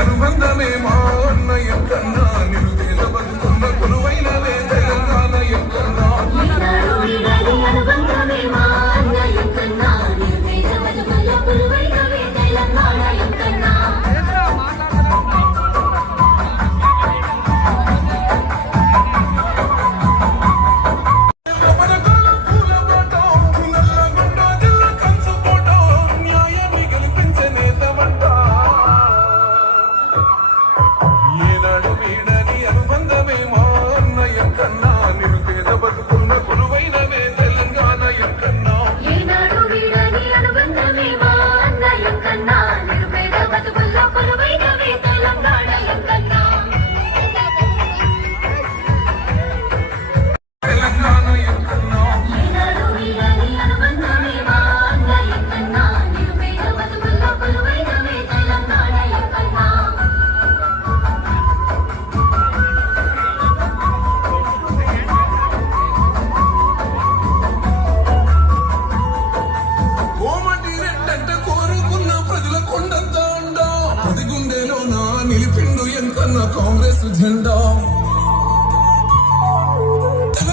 అనుబంధమే మా అన్నయ్య కన్నా నిరుపేద బతుకున్న కొలువైనవే తెలంగాణ ఎక్కన్నా అనుబంధమే మా అన్నయ్య కన్నా నిరుపేద బతుకున్న కొలువైనవే తెలంగాణ ఎక్కన్నా నిలిపిండు ఎంకన్నా కాంగ్రెస్ జెండా